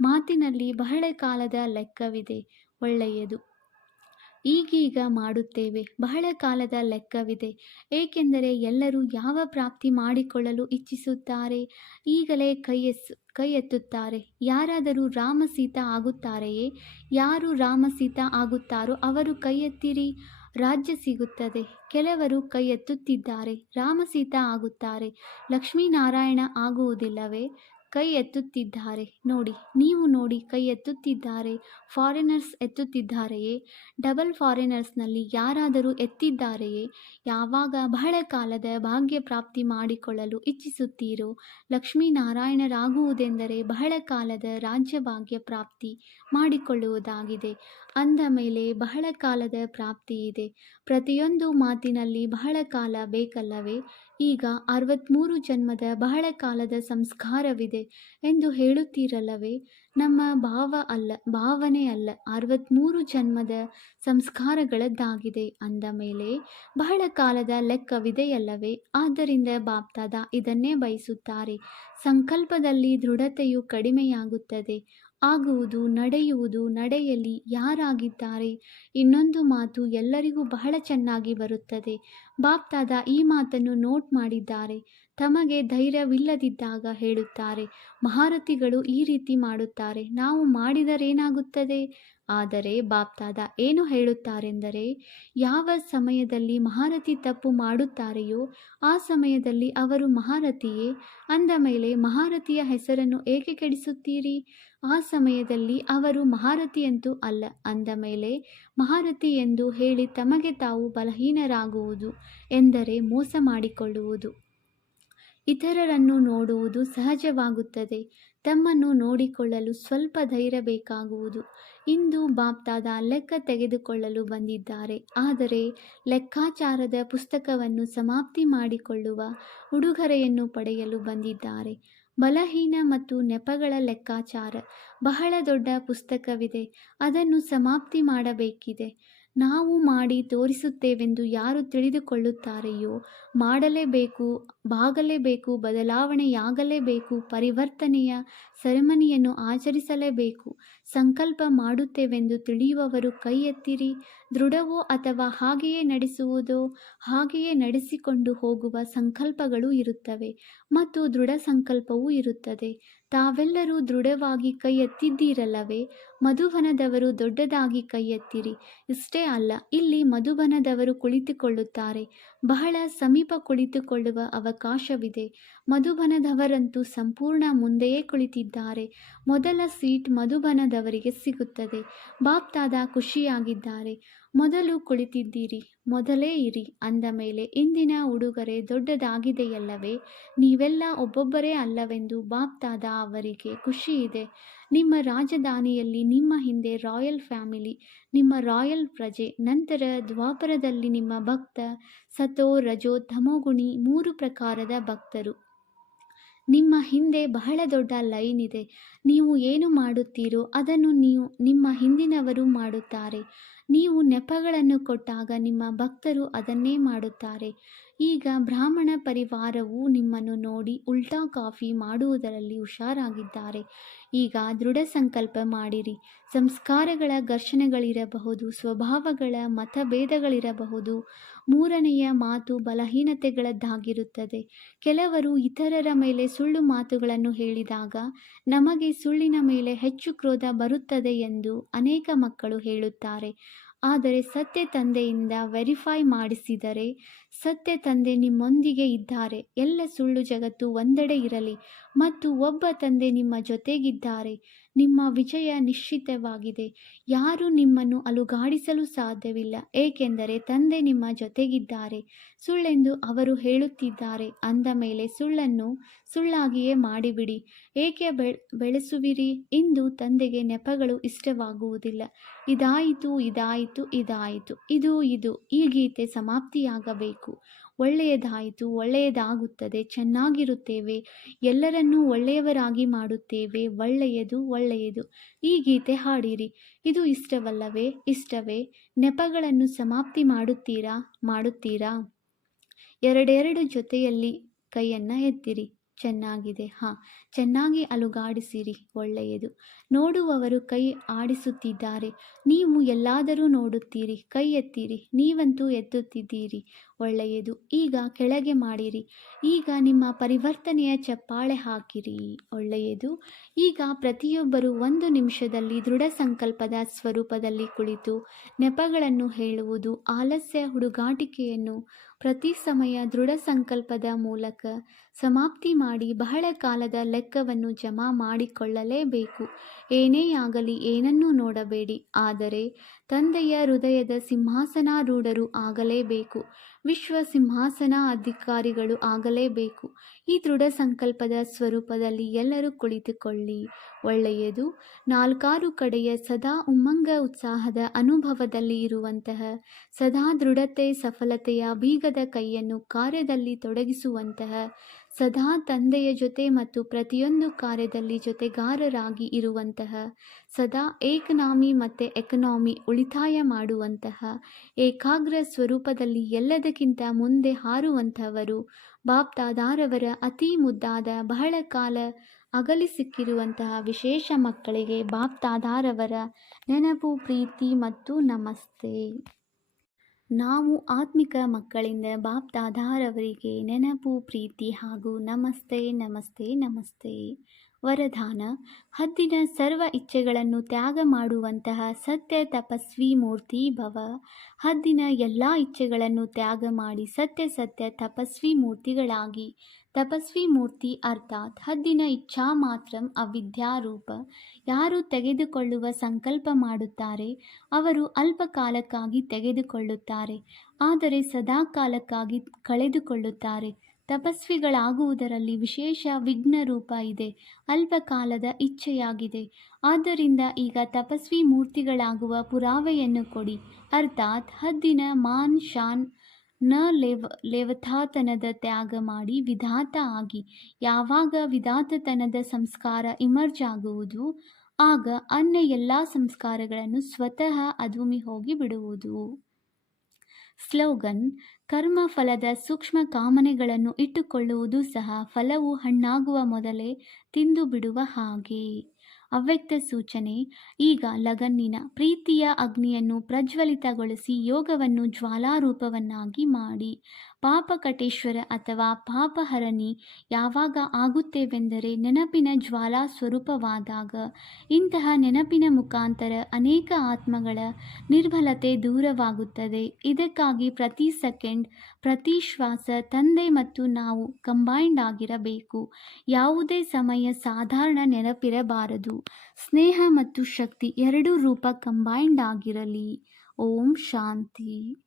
ಮಾತಿನಲ್ಲಿ ಬಹಳ ಕಾಲದ ಲೆಕ್ಕವಿದೆ. ಒಳ್ಳೆಯದು. ಈಗೀಗ ಮಾಡುತ್ತೇವೆ. ಬಹಳ ಕಾಲದ ಲೆಕ್ಕವಿದೆ. ಏಕೆಂದರೆ ಎಲ್ಲರೂ ಯಾವ ಪ್ರಾಪ್ತಿ ಮಾಡಿಕೊಳ್ಳಲು ಇಚ್ಛಿಸುತ್ತಾರೆ, ಈಗಲೇ ಕೈ ಕೈ ಎತ್ತುತ್ತಾರೆ ಯಾರಾದರೂ ರಾಮಸೀತಾ ಆಗುತ್ತಾರೆಯೇ? ಯಾರು ರಾಮಸೀತಾ ಆಗುತ್ತಾರೋ ಅವರು ಕೈ ಎತ್ತಿರಿ ರಾಜ್ಯ ಸಿಗುತ್ತದೆ. ಕೆಲವರು ಕೈ ಎತ್ತುತ್ತಿದ್ದಾರೆ ರಾಮಸೀತಾ ಆಗುತ್ತಾರೆ. ಲಕ್ಷ್ಮೀನಾರಾಯಣ ಆಗುವುದಿಲ್ಲವೇ? ಕೈ ಎತ್ತುತ್ತಿದ್ದಾರೆ. ನೋಡಿ, ನೀವು ನೋಡಿ ಕೈ ಎತ್ತುತ್ತಿದ್ದಾರೆ ಫಾರಿನರ್ಸ್ ಎತ್ತುತ್ತಿದ್ದಾರೆಯೇ? ಡಬಲ್ ಫಾರಿನರ್ಸ್ನಲ್ಲಿ ಯಾರಾದರೂ ಎತ್ತಿದ್ದಾರೆಯೇ? ಯಾವಾಗ ಬಹಳ ಕಾಲದ ಭಾಗ್ಯ ಪ್ರಾಪ್ತಿ ಮಾಡಿಕೊಳ್ಳಲು ಇಚ್ಛಿಸುತ್ತೀರೋ? ಲಕ್ಷ್ಮೀನಾರಾಯಣರಾಗುವುದೆಂದರೆ ಬಹಳ ಕಾಲದ ರಾಜ್ಯ ಭಾಗ್ಯ ಪ್ರಾಪ್ತಿ ಮಾಡಿಕೊಳ್ಳುವುದಾಗಿದೆ. ಅಂದ ಮೇಲೆ ಬಹಳ ಕಾಲದ ಪ್ರಾಪ್ತಿ ಇದೆ. ಪ್ರತಿಯೊಂದು ಮಾತಿನಲ್ಲಿ ಬಹಳ ಕಾಲ ಬೇಕಲ್ಲವೇ? ಈಗ ಅರವತ್ತ್ಮೂರು ಜನ್ಮದ ಬಹಳ ಕಾಲದ ಸಂಸ್ಕಾರವಿದೆ ಎಂದು ಹೇಳುತ್ತೀರಲ್ಲವೇ? ನಮ್ಮ ಭಾವ ಅಲ್ಲ, ಭಾವನೆ ಅಲ್ಲ ಅರವತ್ತ್ಮೂರು ಜನ್ಮದ ಸಂಸ್ಕಾರಗಳದ್ದಾಗಿದೆ ಅಂದ ಮೇಲೆ ಬಹಳ ಕಾಲದ ಲೆಕ್ಕವಿದೆಯಲ್ಲವೇ? ಆದ್ದರಿಂದ ಬಾಪ್ತಾದ ಇದನ್ನೇ ಬಯಸುತ್ತಾರೆ. ಸಂಕಲ್ಪದಲ್ಲಿ ದೃಢತೆಯು ಕಡಿಮೆಯಾಗುತ್ತದೆ. ಆಗುವುದು, ನಡೆಯುವುದು, ನಡೆಯಲಿ ಯಾರಾಗಿದ್ದಾರೆ? ಇನ್ನೊಂದು ಮಾತು ಎಲ್ಲರಿಗೂ ಬಹಳ ಚೆನ್ನಾಗಿ ಬರುತ್ತದೆ. ಬಾಪ್ತಾದ ಈ ಮಾತನ್ನು ನೋಟ್ ಮಾಡಿದ್ದಾರೆ. ತಮಗೆ ಧೈರ್ಯವಿಲ್ಲದಿದ್ದಾಗ ಹೇಳುತ್ತಾರೆ, ಮಹಾರಥಿಗಳು ಈ ರೀತಿ ಮಾಡುತ್ತಾರೆ, ನಾವು ಮಾಡಿದರೇನಾಗುತ್ತದೆ? ಆದರೆ ಬಾಪ್ತಾದ ಏನು ಹೇಳುತ್ತಾರೆಂದರೆ, ಯಾವ ಸಮಯದಲ್ಲಿ ಮಹಾರಥಿ ತಪ್ಪು ಮಾಡುತ್ತಾರೆಯೋ ಆ ಸಮಯದಲ್ಲಿ ಅವರು ಮಹಾರಥಿಯೇ, ಅಂದ ಮೇಲೆ ಮಹಾರಥಿಯ ಹೆಸರನ್ನು ಏಕೆ ಕೆಡಿಸುತ್ತೀರಿ? ಆ ಸಮಯದಲ್ಲಿ ಅವರು ಮಹಾರಥಿಯಂತೂ ಅಲ್ಲ, ಅಂದ ಮೇಲೆ ಮಹಾರಥಿ ಎಂದು ಹೇಳಿ ತಮಗೆ ತಾವು ಬಲಹೀನರಾಗುವುದು ಎಂದರೆ ಮೋಸ ಮಾಡಿಕೊಳ್ಳುವುದು. ಇತರರನ್ನು ನೋಡುವುದು ಸಹಜವಾಗುತ್ತದೆ, ತಮ್ಮನ್ನು ನೋಡಿಕೊಳ್ಳಲು ಸ್ವಲ್ಪ ಧೈರ್ಯ ಬೇಕಾಗುವುದು. ಇಂದು ಬಾಪ್ತಾದ ಲೆಕ್ಕ ತೆಗೆದುಕೊಳ್ಳಲು ಬಂದಿದ್ದಾರೆ, ಆದರೆ ಲೆಕ್ಕಾಚಾರದ ಪುಸ್ತಕವನ್ನು ಸಮಾಪ್ತಿ ಮಾಡಿಕೊಳ್ಳುವ ಉಡುಗೊರೆಯನ್ನು ಪಡೆಯಲು ಬಂದಿದ್ದಾರೆ. ಬಲಹೀನ ಮತ್ತು ನೆಪಗಳ ಲೆಕ್ಕಾಚಾರ. ಬಹಳ ದೊಡ್ಡ ಪುಸ್ತಕವಿದೆ. ಅದನ್ನು ಸಮಾಪ್ತಿ ಮಾಡಬೇಕಿದೆ. ನಾವು ಮಾಡಿ ತೋರಿಸುತ್ತೇವೆಂದು ಯಾರು ತಿಳಿದುಕೊಳ್ಳುತ್ತಾರೆಯೋ, ಮಾಡಲೇಬೇಕು, ಬಾಗಲೇಬೇಕು, ಬದಲಾವಣೆಯಾಗಲೇಬೇಕು, ಪರಿವರ್ತನೆಯ ಸೆರೆಮನಿಯನ್ನು ಆಚರಿಸಲೇಬೇಕು. ಸಂಕಲ್ಪ ಮಾಡುತ್ತೇವೆಂದು ತಿಳಿಯುವವರು ಕೈ ಎತ್ತಿರಿ ದೃಢವೋ ಅಥವಾ ಹಾಗೆಯೇ ನಡೆಸುವುದೋ, ಹಾಗೆಯೇ ನಡೆಸಿಕೊಂಡು ಹೋಗುವ ಸಂಕಲ್ಪಗಳು ಇರುತ್ತವೆ ಮತ್ತು ದೃಢ ಸಂಕಲ್ಪವೂ ಇರುತ್ತದೆ. ತಾವೆಲ್ಲರೂ ದೃಢವಾಗಿ ಕೈ ಎತ್ತಿದ್ದೀರಲ್ಲವೇ ಮಧುಬನದವರು ದೊಡ್ಡದಾಗಿ ಕೈ ಎತ್ತಿರಿ ಇಷ್ಟೇ ಅಲ್ಲ, ಇಲ್ಲಿ ಮಧುಬನದವರು ಕುಳಿತುಕೊಳ್ಳುತ್ತಾರೆ. ಬಹಳ ಸಮೀಪ ಕುಳಿತುಕೊಳ್ಳುವ ಅವಕಾಶವಿದೆ. ಮಧುಬನದವರಂತೂ ಸಂಪೂರ್ಣ ಮುಂದೆಯೇ ಕುಳಿತಿದ್ದಾರೆ. ಮೊದಲ ಸೀಟ್ ಮಧುಬನದವರಿಗೆ ಸಿಗುತ್ತದೆ. ಬಾಪ್ತಾದ ಖುಷಿಯಾಗಿದ್ದಾರೆ. ಮೊದಲು ಕುಳಿತಿದ್ದೀರಿ, ಮೊದಲೇ ಇರಿ ಅಂದ ಮೇಲೆ, ಇಂದಿನ ಉಡುಗೊರೆ ದೊಡ್ಡದಾಗಿದೆಯಲ್ಲವೇ? ನೀವೆಲ್ಲ ಒಬ್ಬೊಬ್ಬರೇ ಅಲ್ಲವೆಂದು ಬಾಪ್ತಾದ ಅವರಿಗೆ ಖುಷಿಯಿದೆ. ನಿಮ್ಮ ರಾಜಧಾನಿಯಲ್ಲಿ, ನಿಮ್ಮ ಹಿಂದೆ ರಾಯಲ್ ಫ್ಯಾಮಿಲಿ, ನಿಮ್ಮ ರಾಯಲ್ ಪ್ರಜೆ, ನಂತರ ದ್ವಾಪರದಲ್ಲಿ ನಿಮ್ಮ ಭಕ್ತ ಸತೋ ರಜೋ ತಮೋಗುಣಿ ಮೂರು ಪ್ರಕಾರದ ಭಕ್ತರು. ನಿಮ್ಮ ಹಿಂದೆ ಬಹಳ ದೊಡ್ಡ ಲೈನ್ ಇದೆ. ನೀವು ಏನು ಮಾಡುತ್ತೀರೋ ಅದನ್ನು ನೀವು, ನಿಮ್ಮ ಹಿಂದಿನವರು ಮಾಡುತ್ತಾರೆ. ನೀವು ನೆಪಗಳನ್ನು ಕೊಟ್ಟಾಗ ನಿಮ್ಮ ಭಕ್ತರು ಅದನ್ನೇ ಮಾಡುತ್ತಾರೆ. ಈಗ ಬ್ರಾಹ್ಮಣ ಪರಿವಾರವು ನಿಮ್ಮನ್ನು ನೋಡಿ ಉಲ್ಟಾ ಕಾಫಿ ಮಾಡುವುದರಲ್ಲಿ ಹುಷಾರಾಗಿದ್ದಾರೆ. ಈಗ ದೃಢ ಸಂಕಲ್ಪ ಮಾಡಿರಿ. ಸಂಸ್ಕಾರಗಳ ಘರ್ಷಣೆಗಳಿರಬಹುದು, ಸ್ವಭಾವಗಳ ಮತಭೇದಗಳಿರಬಹುದು. ಮೂರನೆಯ ಮಾತು ಬಲಹೀನತೆಗಳದ್ದಾಗಿರುತ್ತದೆ. ಕೆಲವರು ಇತರರ ಮೇಲೆ ಸುಳ್ಳು ಮಾತುಗಳನ್ನು ಹೇಳಿದಾಗ ನಮಗೆ ಸುಳ್ಳಿನ ಮೇಲೆ ಹೆಚ್ಚು ಕ್ರೋಧ ಬರುತ್ತದೆ ಎಂದು ಅನೇಕ ಮಕ್ಕಳು ಹೇಳುತ್ತಾರೆ. ಆದರೆ ಸತ್ಯ ತಂದೆಯಿಂದ ವೆರಿಫೈ ಮಾಡಿಸಿದರೆ ಸತ್ಯ ತಂದೆ ನಿಮ್ಮೊಂದಿಗೆ ಇದ್ದಾರೆ. ಎಲ್ಲ ಸುಳ್ಳು ಜಗತ್ತು ಒಂದೆಡೆ ಇರಲಿ. ಮತ್ತು ಒಬ್ಬ ತಂದೆ ನಿಮ್ಮ ಜೊತೆಗಿದ್ದಾರೆ. ನಿಮ್ಮ ವಿಜಯ ನಿಶ್ಚಿತವಾಗಿದೆ. ಯಾರೂ ನಿಮ್ಮನ್ನು ಅಲುಗಾಡಿಸಲು ಸಾಧ್ಯವಿಲ್ಲ. ಏಕೆಂದರೆ ತಂದೆ ನಿಮ್ಮ ಜೊತೆಗಿದ್ದಾರೆ. ಸುಳ್ಳೆಂದು ಅವರು ಹೇಳುತ್ತಿದ್ದಾರೆ. ಅಂದ ಮೇಲೆ ಸುಳ್ಳನ್ನು ಸುಳ್ಳಾಗಿಯೇ ಮಾಡಿಬಿಡಿ. ಏಕೆ ಬೆಳೆಸುವಿರಿ? ಇಂದು ತಂದೆಗೆ ನೆಪಗಳು ಇಷ್ಟವಾಗುವುದಿಲ್ಲ. ಇದಾಯಿತು ಇದಾಯಿತು ಇದಾಯಿತು. ಇದು ಇದು. ಈ ಗೀತೆ ಸಮಾಪ್ತಿಯಾಗಬೇಕು. ಒಳ್ಳೆಯದಾಯಿತು, ಒಳ್ಳೆಯದಾಗುತ್ತದೆ, ಚೆನ್ನಾಗಿರುತ್ತೇವೆ, ಎಲ್ಲರನ್ನೂ ಒಳ್ಳೆಯವರಾಗಿ ಮಾಡುತ್ತೇವೆ, ಒಳ್ಳೆಯದು ಒಳ್ಳೆಯದು. ಈ ಗೀತೆ ಹಾಡಿರಿ. ಇದು ಇಷ್ಟವಲ್ಲವೇ? ಇಷ್ಟವೇ? ನೆಪಗಳನ್ನು ಸಮಾಪ್ತಿ ಮಾಡುತ್ತೀರಾ? ಮಾಡುತ್ತೀರಾ? ಎರಡೆರಡು ಜೊತೆಯಲ್ಲಿ ಕೈಯನ್ನು ಎತ್ತಿರಿ. ಚೆನ್ನಾಗಿದೆ. ಹಾಂ. ಚೆನ್ನಾಗಿ ಅಲುಗಾಡಿಸಿರಿ, ಒಳ್ಳೆಯದು. ನೋಡುವವರು ಕೈ ಆಡಿಸುತ್ತಿದ್ದಾರೆ. ನೀವು ಎಲ್ಲಾದರೂ ನೋಡುತ್ತೀರಿ, ಕೈ ಎತ್ತೀರಿ, ನೀವಂತೂ ಎತ್ತುತ್ತಿದ್ದೀರಿ, ಒಳ್ಳೆಯದು. ಈಗ ಕೆಳಗೆ ಮಾಡಿರಿ. ಈಗ ನಿಮ್ಮ ಪರಿವರ್ತನೆಯ ಚಪ್ಪಾಳೆ ಹಾಕಿರಿ, ಒಳ್ಳೆಯದು. ಈಗ ಪ್ರತಿಯೊಬ್ಬರು ಒಂದು ನಿಮಿಷದಲ್ಲಿ ದೃಢ ಸಂಕಲ್ಪದ ಸ್ವರೂಪದಲ್ಲಿ ಕುಳಿತು ನೆಪಗಳನ್ನು ಹೇಳುವುದು, ಆಲಸ್ಯ ಹುಡುಗಾಟಿಕೆಯನ್ನು ಪ್ರತಿ ಸಮಯ ದೃಢ ಸಂಕಲ್ಪದ ಮೂಲಕ ಸಮಾಪ್ತಿ ಮಾಡಿ ಬಹಳ ಕಾಲದ ಲೆಕ್ಕವನ್ನು ಜಮಾ ಮಾಡಿಕೊಳ್ಳಲೇಬೇಕು. ಏನೇ ಆಗಲಿ ಏನನ್ನೂ ನೋಡಬೇಡಿ. ಆದರೆ ತಂದೆಯ ಹೃದಯದ ಸಿಂಹಾಸನಾರೂಢರು ಆಗಲೇಬೇಕು. ವಿಶ್ವ ಸಿಂಹಾಸನ ಅಧಿಕಾರಿಗಳು ಆಗಲೇಬೇಕು. ಈ ದೃಢ ಸಂಕಲ್ಪದ ಸ್ವರೂಪದಲ್ಲಿ ಎಲ್ಲರೂ ಕುಳಿತುಕೊಳ್ಳಿ. ಒಳ್ಳೆಯದು, ನಾಲ್ಕಾರು ಕಡೆಯ ಸದಾ ಉಮ್ಮಂಗ ಉತ್ಸಾಹದ ಅನುಭವದಲ್ಲಿ ಇರುವಂತಹ, ಸದಾ ದೃಢತೆ ಸಫಲತೆಯ ಬೀಗದ ಕೈಯನ್ನು ಕಾರ್ಯದಲ್ಲಿ ತೊಡಗಿಸುವಂತಹ ಸದಾ ತಂದೆಯ ಜೊತೆ ಮತ್ತು ಪ್ರತಿಯೊಂದು ಕಾರ್ಯದಲ್ಲಿ ಜೊತೆಗಾರರಾಗಿ ಇರುವಂತಹ, ಸದಾ ಏಕನಾಮಿ ಮತ್ತು ಎಕನಾಮಿ ಉಳಿತಾಯ ಮಾಡುವಂತಹ, ಏಕಾಗ್ರ ಸ್ವರೂಪದಲ್ಲಿ ಎಲ್ಲದಕ್ಕಿಂತ ಮುಂದೆ ಹಾರುವಂಥವರು, ಬಾಪ್ತಾದಾರವರ ಅತಿ ಮುದ್ದಾದ ಬಹಳ ಕಾಲ ಅಗಲಿ ಸಿಕ್ಕಿರುವಂತಹ ವಿಶೇಷ ಮಕ್ಕಳಿಗೆ ಬಾಪ್ತಾದಾರವರ ನೆನಪು, ಪ್ರೀತಿ ಮತ್ತು ನಮಸ್ತೆ. ನಾವು ಆತ್ಮಿಕ ಮಕ್ಕಳಿಂದ ಬಾಪ್ ದಾದಾರವರಿಗೆ ನೆನಪು ಪ್ರೀತಿ ಹಾಗೂ ನಮಸ್ತೆ ನಮಸ್ತೆ ನಮಸ್ತೆ. ವರದಾನ. ಹದ್ದಿನ ಸರ್ವ ಇಚ್ಛೆಗಳನ್ನು ತ್ಯಾಗ ಮಾಡುವಂತಹ ಸತ್ಯ ತಪಸ್ವಿ ಮೂರ್ತಿ ಭವ. ಹದ್ದಿನ ಎಲ್ಲ ಇಚ್ಛೆಗಳನ್ನು ತ್ಯಾಗ ಮಾಡಿ ಸತ್ಯ ಸತ್ಯ ತಪಸ್ವಿ ಮೂರ್ತಿಗಳಾಗಿ. ತಪಸ್ವಿ ಮೂರ್ತಿ ಅರ್ಥಾತ್ ಹದ್ದಿನ ಇಚ್ಛಾ ಮಾತ್ರ ಅವಿದ್ಯಾರೂಪ ಯಾರು ತೆಗೆದುಕೊಳ್ಳುವ ಸಂಕಲ್ಪ ಮಾಡುತ್ತಾರೆ, ಅವರು ಅಲ್ಪ ಕಾಲಕ್ಕಾಗಿ ತೆಗೆದುಕೊಳ್ಳುತ್ತಾರೆ, ಆದರೆ ಸದಾ ಕಾಲಕ್ಕಾಗಿ ಕಳೆದುಕೊಳ್ಳುತ್ತಾರೆ. ತಪಸ್ವಿಗಳಾಗುವುದರಲ್ಲಿ ವಿಶೇಷ ವಿಘ್ನ ರೂಪ ಇದೆ, ಅಲ್ಪಕಾಲದ ಇಚ್ಛೆಯಾಗಿದೆ. ಆದ್ದರಿಂದ ಈಗ ತಪಸ್ವಿ ಮೂರ್ತಿಗಳಾಗುವ ಪುರಾವೆಯನ್ನು ಕೊಡಿ. ಅರ್ಥಾತ್ ಹದ್ದಿನ ಮಾನ್ ಶಾನ್ನ ಲೇವ, ಲೇವಥಾತನದ ತ್ಯಾಗ ಮಾಡಿ ವಿಧಾತ ಆಗಿ. ಯಾವಾಗ ವಿಧಾತತನದ ಸಂಸ್ಕಾರ ಇಮರ್ಜ್ ಆಗುವುದು, ಆಗ ಅನ್ಯ ಎಲ್ಲ ಸಂಸ್ಕಾರಗಳನ್ನು ಸ್ವತಃ ಅದುಮಿ ಹೋಗಿ ಬಿಡುವುದು. ಸ್ಲೋಗನ್ ಕರ್ಮ ಫಲದ ಸೂಕ್ಷ್ಮ ಕಾಮನೆಗಳನ್ನು ಇಟ್ಟುಕೊಳ್ಳುವುದು ಸಹ ಫಲವು ಹಣ್ಣಾಗುವ ಮೊದಲೇ ತಿಂದು ಬಿಡುವ ಹಾಗೆ. ಅವ್ಯಕ್ತ ಸೂಚನೆ, ಈಗ ಲಗನ್ನಿನ ಪ್ರೀತಿಯ ಅಗ್ನಿಯನ್ನು ಪ್ರಜ್ವಲಿತಗೊಳಿಸಿ ಯೋಗವನ್ನು ಜ್ವಾಲಾರೂಪವನ್ನಾಗಿ ಮಾಡಿ. ಪಾಪಕಟೇಶ್ವರ ಅಥವಾ ಪಾಪಹರಣಿ ಯಾವಾಗ ಆಗುತ್ತೇವೆಂದರೆ ನೆನಪಿನ ಜ್ವಾಲಾ ಸ್ವರೂಪವಾದಾಗ. ಇಂತಹ ನೆನಪಿನ ಮುಖಾಂತರ ಅನೇಕ ಆತ್ಮಗಳ ನಿರ್ಬಲತೆ ದೂರವಾಗುತ್ತದೆ. ಇದಕ್ಕಾಗಿ ಪ್ರತಿ ಸೆಕೆಂಡ್, ಪ್ರತಿ ಶ್ವಾಸ ತಂದೆ ಮತ್ತು ನಾವು ಕಂಬೈಂಡ್ ಆಗಿರಬೇಕು. ಯಾವುದೇ ಸಮಯ ಸಾಧಾರಣ ನೆನಪಿರಬಾರದು. ಸ್ನೇಹ ಮತ್ತು ಶಕ್ತಿ ಎರಡೂ ರೂಪ ಕಂಬೈಂಡ್ ಆಗಿರಲಿ. ಓಂ ಶಾಂತಿ.